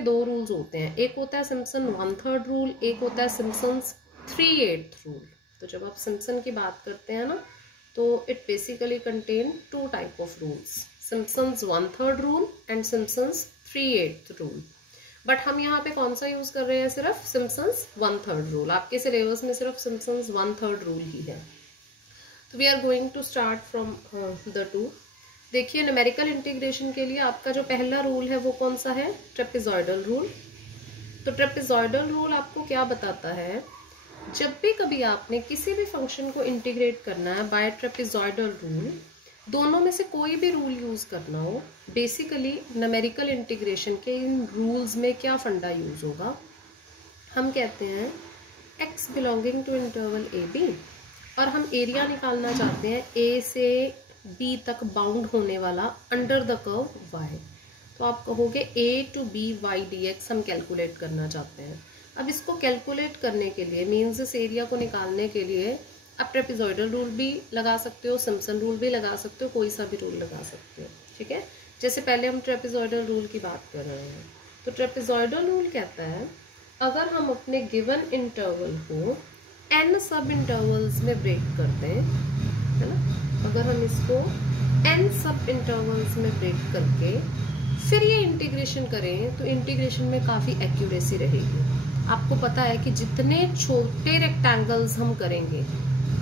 के दो रूल्स होते हैं, एक होता है सिम्पसन 1/3 रूल, एक होता है सिम्पसन्स 3/8 रूल। तो जब आप सिम्पसन की बात करते हैं ना, तो it basically contain two type of rules, Simpsons 1/3 rule and Simpsons 3/8 rule. But हम यहाँ पे कौन सा यूज कर रहे हैं, सिर्फ सिम्पसन्स 1/3 रूल। आपके सिलेबस में सिर्फ सिम्पसन्स 1/3 रूल ही है। तो we are going to start from the two. देखिए, न्यूमेरिकल इंटीग्रेशन के लिए आपका जो पहला रूल है वो कौन सा है, ट्रेपेजॉइडल रूल। तो ट्रेपेजॉइडल रूल आपको क्या बताता है, जब भी कभी आपने किसी भी फंक्शन को इंटीग्रेट करना है बाय ट्रेपेजॉइडल रूल, दोनों में से कोई भी रूल यूज करना हो, बेसिकली न्यूमेरिकल इंटीग्रेशन के इन रूल्स में क्या फंडा यूज होगा, हम कहते हैं x belonging to interval A B, और हम एरिया निकालना चाहते हैं ए से बी तक बाउंड होने वाला अंडर द कर्व y। तो आप कहोगे a to b y dx हम कैलकुलेट करना चाहते हैं। अब इसको कैलकुलेट करने के लिए, मीन्स इस एरिया को निकालने के लिए आप ट्रेपेजॉइडल रूल भी लगा सकते हो, सिम्पसन रूल भी लगा सकते हो, कोई सा भी रूल लगा सकते हो, ठीक है। जैसे पहले हम ट्रेपेजॉइडल रूल की बात कर रहे हैं, तो ट्रेपेजॉइडल रूल कहता है अगर हम अपने गिवन इंटरवल को n सब इंटरवल्स में ब्रेक करते हैं, है ना, अगर हम इसको n सब इंटरवल्स में ब्रेक करके फिर ये इंटीग्रेशन करें, तो इंटीग्रेशन में काफ़ी एक्यूरेसी रहेगी। आपको पता है कि जितने छोटे रेक्टेंगल्स हम करेंगे,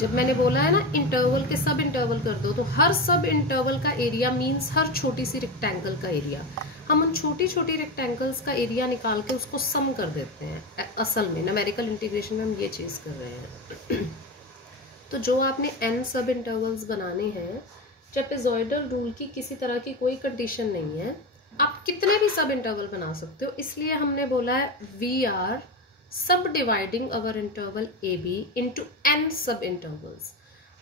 जब मैंने बोला है ना इंटरवल के सब इंटरवल कर दो, तो हर सब इंटरवल का एरिया मीन्स हर छोटी सी रेक्टेंगल का एरिया, हम उन छोटी छोटी रेक्टेंगल्स का एरिया निकाल के उसको सम कर देते हैं। असल में न्यूमेरिकल इंटीग्रेशन में हम ये चीज़ कर रहे हैं। तो जो आपने n सब इंटरवल्स बनाने हैं, ट्रेपेजॉइडल रूल की किसी तरह की कोई कंडीशन नहीं है, आप कितने भी सब इंटरवल बना सकते हो। इसलिए हमने बोला है we are subdividing our interval A B into n subintervals.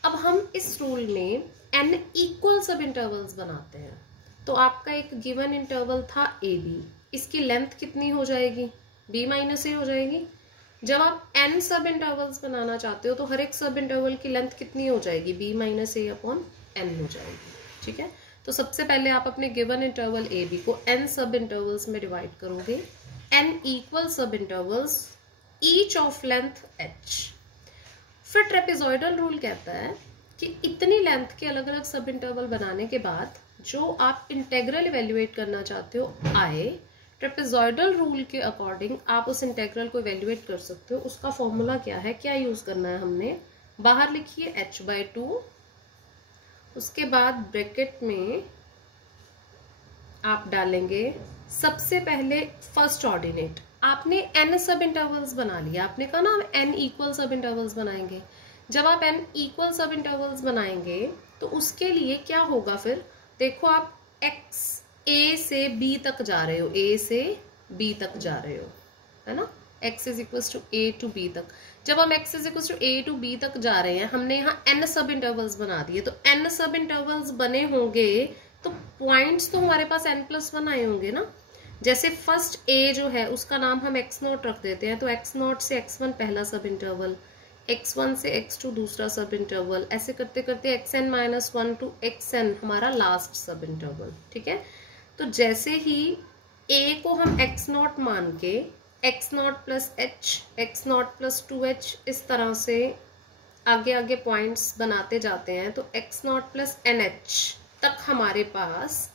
अब हम इस रूल में n इक्वल सब इंटरवल्स बनाते हैं। तो आपका एक गिवन इंटरवल था ए बी, इसकी लेंथ कितनी हो जाएगी, b माइनस ए हो जाएगी। जब आप n सब इंटरवल्स बनाना चाहते हो, तो हर एक सब इंटरवल की लेंथ कितनी हो जाएगी, b माइनस ए अपॉन n हो जाएगी, ठीक है। तो सबसे पहले आप अपने गिवन इंटरवल ए बी को n सब इंटरवल्स में डिवाइड करोगे, n इक्वल सब intervals each of length h। फिर ट्रेपेजॉइडल रूल कहता है कि इतनी लेंथ के अलग अलग सब इंटरवल बनाने के बाद जो आप इंटेग्रल इवेल्युएट करना चाहते हो आए, ट्रेपेजॉइडल रूल के अकॉर्डिंग आप उस इंटेग्रल को इवेल्युएट कर सकते हो। उसका फॉर्मूला क्या है, क्या यूज करना है हमने, बाहर लिखिए h/2, उसके बाद ब्रैकेट में आप डालेंगे सबसे पहले फर्स्ट ऑर्डिनेट। आपने n सब इंटरवल्स बना लिया, आपने कहा ना हम n इक्वल सब इंटरवल्स बनाएंगे। जब आप n इक्वल सब इंटरवल्स बनाएंगे तो उसके लिए क्या होगा, फिर देखो आप x a से b तक जा रहे हो, a से b तक जा रहे हो, है ना, x is equal to a to b तक। जब हम x is equal to a to b तक जा रहे हैं, हमने यहाँ n सब इंटरवल्स बना दिए, तो n सब इंटरवल्स बने होंगे तो पॉइंट्स तो हमारे पास n+1 आए होंगे ना। जैसे फर्स्ट a जो है उसका नाम हम x0 रख देते हैं, तो x0 से x1 पहला सब इंटरवल, x1 से x2 दूसरा सब इंटरवल, ऐसे करते करते xn-1 टू xn हमारा लास्ट सब इंटरवल, ठीक है। तो जैसे ही a को हम x0 मान के x0 plus h, x0 plus 2h इस तरह से आगे आगे पॉइंट्स बनाते जाते हैं, तो x0 प्लस nh तक हमारे पास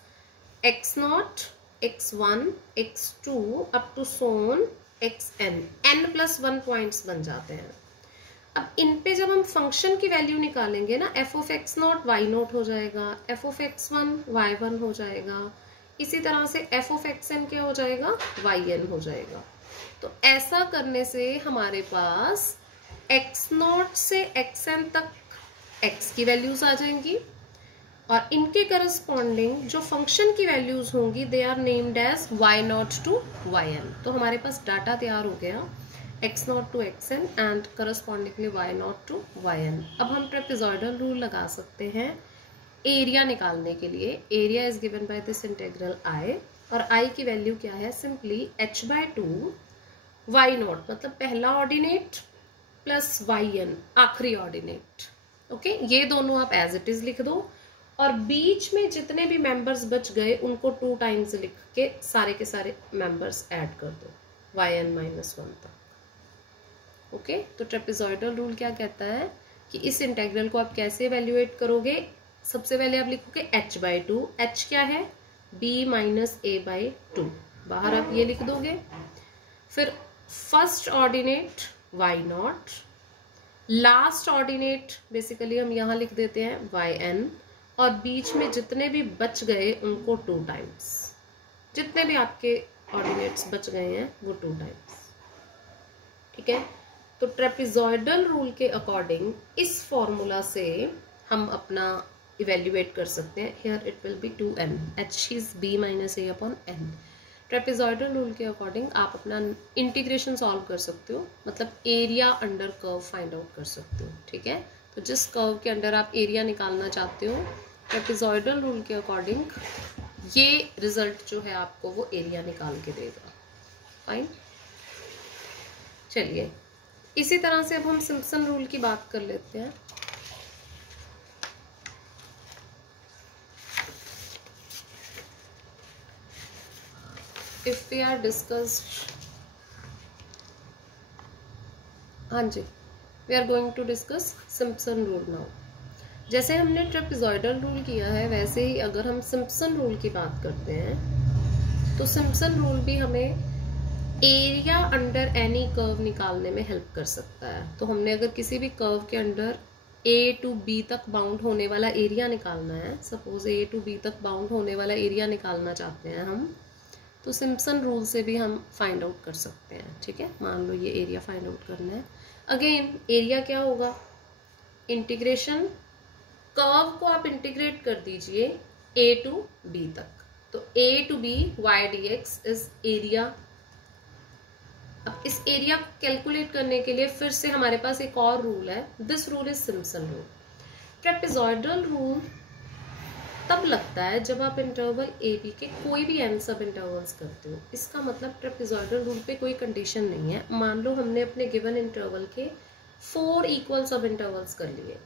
x0, x1, x2 up to सोन xn, n+1 पॉइंट्स बन जाते हैं। अब इन पे जब हम फंक्शन की वैल्यू निकालेंगे ना, f ऑफ x0 y0 हो जाएगा, f ऑफ x1 y1 हो जाएगा, इसी तरह से f ऑफ xn क्या हो जाएगा, yn हो जाएगा। तो ऐसा करने से हमारे पास x0 से xn तक x की वैल्यूज आ जाएंगी, और इनके करस्पॉन्डिंग जो फंक्शन की वैल्यूज होंगी they are named as y0 to yn। तो हमारे पास डाटा तैयार हो गया x0 to xn and correspondingly y0 to yn। अब हम ट्रेपेजॉइडल रूल लगा सकते हैं एरिया निकालने के लिए। Area is given by this integral i, और i की वैल्यू क्या है, सिंपली h/2 y0 मतलब पहला ऑर्डिनेट प्लस yn आखिरी ऑर्डिनेट। ओके, ये दोनों आप एज इट इज लिख दो, और बीच में जितने भी मेंबर्स बच गए उनको 2 टाइम्स लिख के सारे मेंबर्स ऐड कर दो yn-1 तक। ओके, तो ट्रेपेजॉइडल रूल क्या कहता है कि इस इंटेग्रल को आप कैसे इवेल्युएट करोगे। सबसे पहले आप लिखोगे h/2, h क्या है b - a/2, बाहर आप ये लिख दोगे। फिर first ordinate y0, last ordinate basically हम यहाँ लिख देते हैं yn, और बीच में जितने भी बच गए उनको 2 टाइम्स, जितने भी आपके ऑर्डिनेट्स बच गए हैं वो 2 टाइम्स। ठीक है, तो ट्रेपेजॉइडल रूल के अकॉर्डिंग इस फॉर्मूला से हम अपना इवेल्युएट कर सकते हैं। Here it will be 2n, h is b - a/n। Trapezoidal rule के अकॉर्डिंग आप अपना इंटीग्रेशन सॉल्व कर सकते हो, मतलब area under curve find out कर सकते हो। ठीक है, तो जिस कर्व के अंडर आप एरिया निकालना चाहते हो, ट्रेपेजॉइडल रूल के अकॉर्डिंग ये रिजल्ट जो है आपको वो एरिया निकाल के देगा। फाइन, चलिए इसी तरह से अब हम सिम्पसन रूल की बात कर लेते हैं। इफ वी आर डिस्कस्ड, हाँ जी, we are going to discuss Simpson rule now. जैसे हमने ट्रेपेजॉइडल रूल किया है वैसे ही अगर हम सिम्पसन रूल की बात करते हैं तो सिम्पसन रूल भी हमें एरिया अंडर एनी कर्व निकालने में हेल्प कर सकता है। तो हमने अगर किसी भी कर्व के अंडर a to b तक बाउंड होने वाला एरिया निकालना है, सपोज a to b तक बाउंड होने वाला एरिया निकालना चाहते हैं हम, तो सिम्पसन रूल से भी हम फाइंड आउट कर सकते हैं। ठीक है, मान लो ये एरिया फाइंड आउट करना है। अगेन एरिया क्या होगा, इंटीग्रेशन, कर्व को आप इंटीग्रेट कर दीजिए a to b तक, तो a to b y dx is area. अब इस एरिया को कैलकुलेट करने के लिए फिर से हमारे पास एक और रूल है, this rule is Simpson rule. Trapezoidal rule तब लगता है जब आप इंटरवल ए बी के कोई भी n सब इंटरवल्स करते हो। इसका मतलब ट्रेपेजॉइडल रूल पे कोई कंडीशन नहीं है। मान लो हमने अपने गिवन इंटरवल के 4 इक्वल सब इंटरवल्स कर लिए,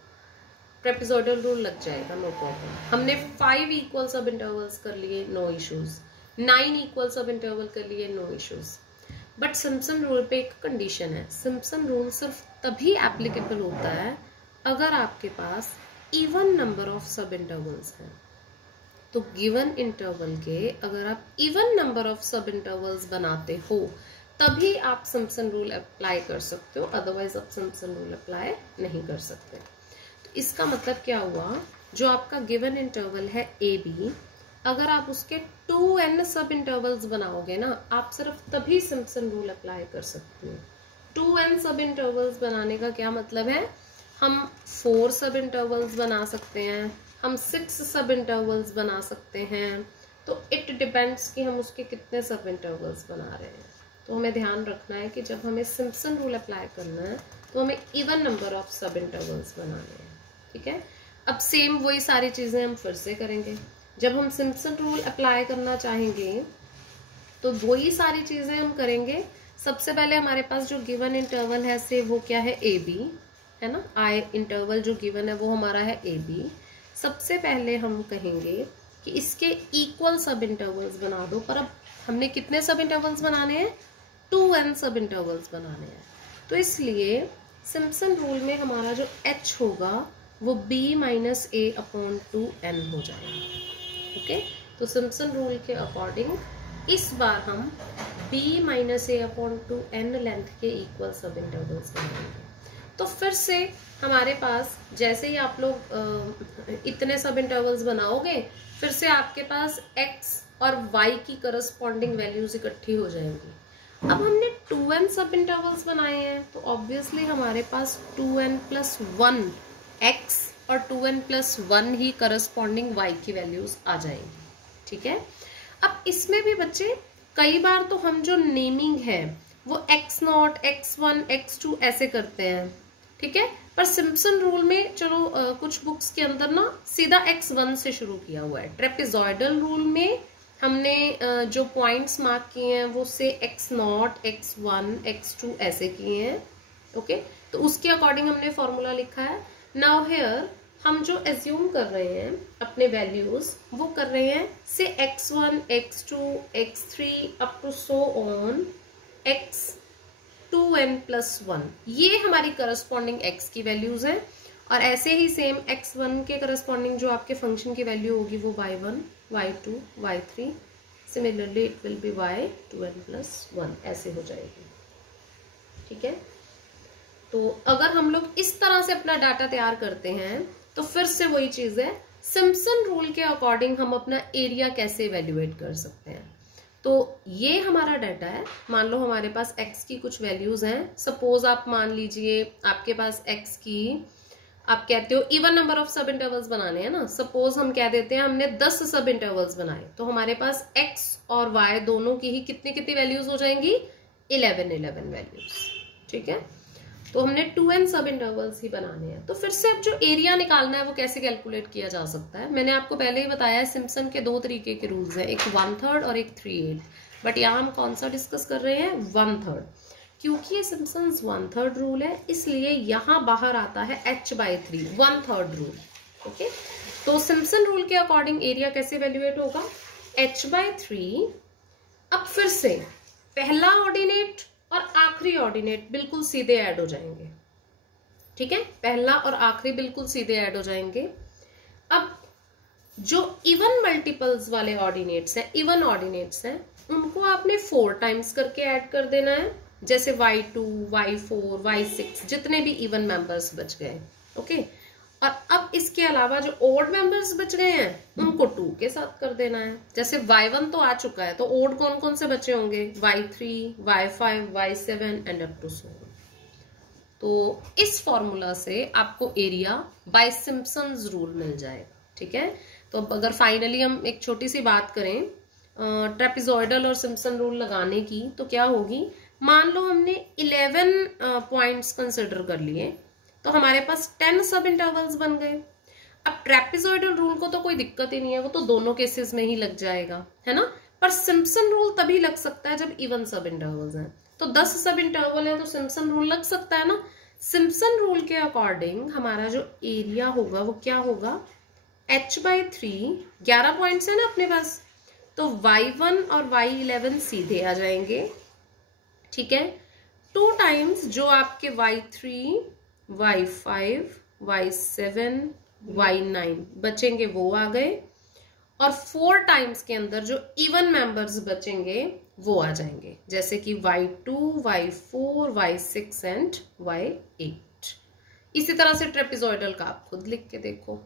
ट्रेपेजॉइडल रूल लग जाएगा, नो प्रॉब्लम। हमने 5 इक्वल सब इंटरवल्स कर लिए, no issues. 9 equal subinterval कर लिए, no issues. But Simpson rule पे एक कंडीशन है। सिम्पसन रूल सिर्फ तभी एप्लीकेबल होता है अगर आपके पास इवन नंबर ऑफ सब इंटरवल्स हैं। तो गिवन इंटरवल के अगर आप इवन नंबर ऑफ सब इंटरवल्स बनाते हो तभी आप सिम्पसन रूल अप्लाई कर सकते हो, अदरवाइज आप सिम्पसन रूल अप्लाई नहीं कर सकते। तो इसका मतलब क्या हुआ, जो आपका गिवन इंटरवल है ए बी, अगर आप उसके 2n सब इंटरवल्स बनाओगे ना, आप सिर्फ तभी सिम्पसन रूल अप्लाई कर सकते हो। 2n सब इंटरवल्स बनाने का क्या मतलब है, हम 4 सब इंटरवल्स बना सकते हैं, हम 6 सब इंटरवल्स बना सकते हैं। तो इट डिपेंड्स कि हम उसके कितने सब इंटरवल्स बना रहे हैं। तो हमें ध्यान रखना है कि जब हमें सिम्पसन रूल अप्लाई करना है तो हमें इवन नंबर ऑफ सब इंटरवल्स बनाने हैं। ठीक है, अब सेम वही सारी चीज़ें हम फिर से करेंगे। जब हम सिम्पसन रूल अप्लाई करना चाहेंगे तो वही सारी चीज़ें हम करेंगे। सबसे पहले हमारे पास जो गिवन इंटरवल है से वो क्या है, ए बी है ना, आई इंटरवल जो गिवन है वो हमारा है ए बी। सबसे पहले हम कहेंगे कि इसके इक्वल सब इंटरवल्स बना दो, पर अब हमने कितने सब इंटरवल्स बनाने हैं, 2n सब इंटरवल्स बनाने हैं। तो इसलिए सिम्पसन रूल में हमारा जो h होगा वो b - a/2n हो जाएगा। ओके, तो सिम्पसन रूल के अकॉर्डिंग इस बार हम b - a/2n लेंथ के इक्वल सब इंटरवल्स बनाएंगे। तो फिर से हमारे पास जैसे ही आप लोग इतने सब इंटरवल्स बनाओगे, फिर से आपके पास x और y की करस्पॉन्डिंग वैल्यूज इकट्ठी हो जाएंगी। अब हमने 2n सब इंटरवल्स बनाए हैं तो ऑब्वियसली हमारे पास 2n + 1 x और 2n + 1 ही करस्पॉन्डिंग y की वैल्यूज आ जाएंगी। ठीक है, अब इसमें भी बच्चे कई बार तो हम जो नेमिंग है वो x0, x1, x2 ऐसे करते हैं। ठीक है, पर सिम्पसन रूल में चलो कुछ बुक्स के अंदर ना सीधा x1 से शुरू किया हुआ है। ट्रेपेजॉइडल रूल में हमने जो पॉइंट्स मार्क किए हैं वो से x0, x1, x2 ऐसे किए हैं। ओके, तो उसके अकॉर्डिंग हमने फॉर्मूला लिखा है। नाउ हियर हम जो एज्यूम कर रहे हैं अपने वैल्यूज, वो कर रहे हैं से x1, x2, x3 up to so on x2n+1, ये हमारी करस्पॉन्डिंग x की वैल्यूज है। और ऐसे ही सेम x1 के करस्पॉन्डिंग जो आपके फंक्शन की वैल्यू होगी वो y1, y2, y3, similarly it will be y2n+1, ऐसे हो जाएगी। ठीक है, तो अगर हम लोग इस तरह से अपना डाटा तैयार करते हैं तो फिर से वही चीज है, सिम्पसन रूल के अकॉर्डिंग हम अपना एरिया कैसे इवेल्युएट कर सकते हैं। तो ये हमारा डाटा है, मान लो हमारे पास x की कुछ वैल्यूज हैं। सपोज आप मान लीजिए आपके पास x की, आप कहते हो इवन नंबर ऑफ सब इंटरवल्स बनाने हैं ना, सपोज हम कह देते हैं हमने 10 सब इंटरवल्स बनाए, तो हमारे पास x और y दोनों की ही कितनी कितनी वैल्यूज हो जाएंगी, 11 वैल्यूज। ठीक है, तो हमने 2n सब इंटरवल्स ही बनाने हैं। तो फिर से अब जो एरिया निकालना है वो कैसे कैलकुलेट किया जा सकता है, मैंने आपको पहले ही बताया है सिम्पसन के दो तरीके के रूल्स हैं, एक 1/3 और एक 3/8, बट यहाँ हम कौन सा डिस्कस कर रहे हैं, 1/3। क्योंकि ये सिम्पसन्स 1/3 रूल है इसलिए यहाँ बाहर आता है h/3, 1/3 रूल। ओके, तो सिम्पसन रूल के अकॉर्डिंग एरिया कैसे वैल्यूएट होगा, h/3। अब फिर से पहला ऑर्डिनेट और आखिरी ऑर्डिनेट बिल्कुल सीधे ऐड हो जाएंगे। ठीक है, पहला और आखिरी बिल्कुल सीधे ऐड हो जाएंगे। अब जो इवन मल्टीपल्स वाले ऑर्डिनेट्स हैं, इवन ऑर्डिनेट्स हैं, उनको आपने 4 टाइम्स करके ऐड कर देना है, जैसे y2, y4, y6 जितने भी इवन मेंबर्स बच गए। ओके, और अब इसके अलावा जो ओड मेंबर्स बच गए हैं उनको 2 के साथ कर देना है। जैसे y1 तो आ चुका है, तो ओड कौन कौन से बचे होंगे, y3, y5, y7 and up to सो। तो इस फॉर्मूला से आपको एरिया बाय सिम्पसन्स रूल मिल जाएगा। ठीक है, तो अगर फाइनली हम एक छोटी सी बात करें ट्रेपेजॉइडल और सिम्पसन रूल लगाने की, तो क्या होगी, मान लो हमने 11 पॉइंट्स कंसिडर कर लिए, तो हमारे पास 10 सब इंटरवल्स बन गए। अब ट्रेपेजॉइडल रूल को तो कोई दिक्कत ही नहीं है, वो तो दोनों केसेस में ही लग जाएगा, है ना। पर सिम्पसन रूल तभी लग सकता है जब इवन सब इंटरवल्स हैं। तो 10 सब इंटरवल है तो सिम्पसन रूल लग सकता है ना। सिम्पसन रूल के अकॉर्डिंग हमारा जो एरिया होगा वो क्या होगा, h/3, 11 पॉइंट्स है ना अपने पास, तो y1 और y11 सीधे आ जाएंगे। ठीक है, 2 टाइम्स जो आपके y3, y5, y7, y9 बचेंगे वो आ गए, और 4 टाइम्स के अंदर जो इवन मेंबर्स बचेंगे वो आ जाएंगे, जैसे कि y2, y4, y6 and y8। इसी तरह से ट्रेपेजॉइडल का आप खुद लिख के देखो।